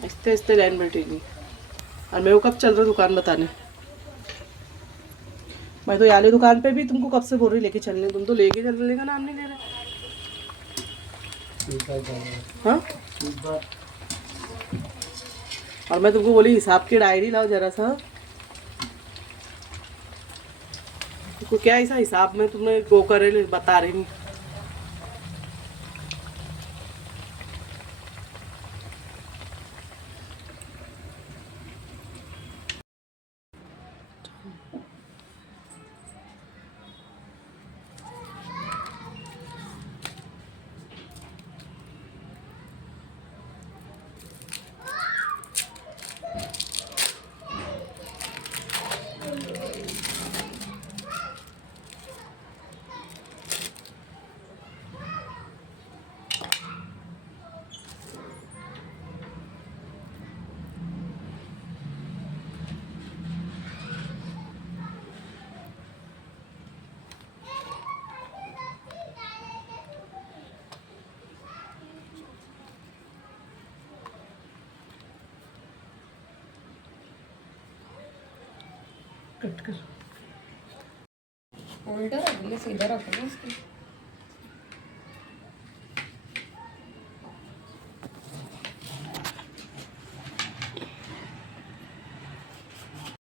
आहिस्ते आहिस्ते लाइन बैठेगी। और मेरे को कब चल रहा दुकान बताने। मैं तो याली दुकान पे भी तुमको कब से बोल रही लेके चलने, तुम तो लेके चलने का नाम नहीं ले रहे। हाँ, और मैं तुमको बोली हिसाब की डायरी लाओ जरा सा। तुमको क्या ऐसा हिसाब में तुम्हें वो करे बता रही नहीं। कट कर उल्टा रख दिया, सीधा रखो ना इसको।